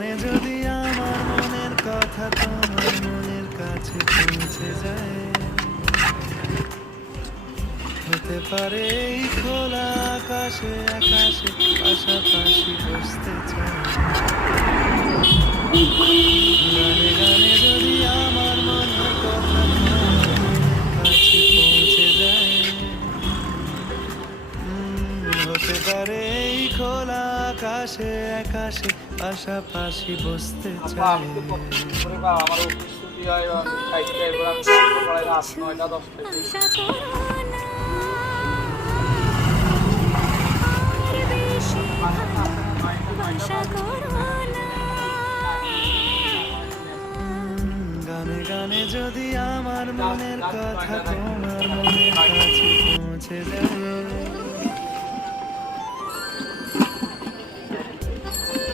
গানে যদি আমার মনের কথা তোমার মনের কাছে পৌঁছে যায়, হতে পারে এই খোলা আকাশে আকাশে পাশাপাশি বসতে চাই। গানে গানে যদি আমার মনের কথা তোমার মনের কাছে পৌঁছে যায়, হতে পারে এই খোলা আকাশে আকাশে পাশাপাশি বসতে চাই। আমার অফিস ছুটি হয় 6টা, এবার আমি কাজ করাই রাত 9টা 10টা। গানে গানে যদি আমার মনের কথা তোমার মনের কাছে পৌঁছে যায়,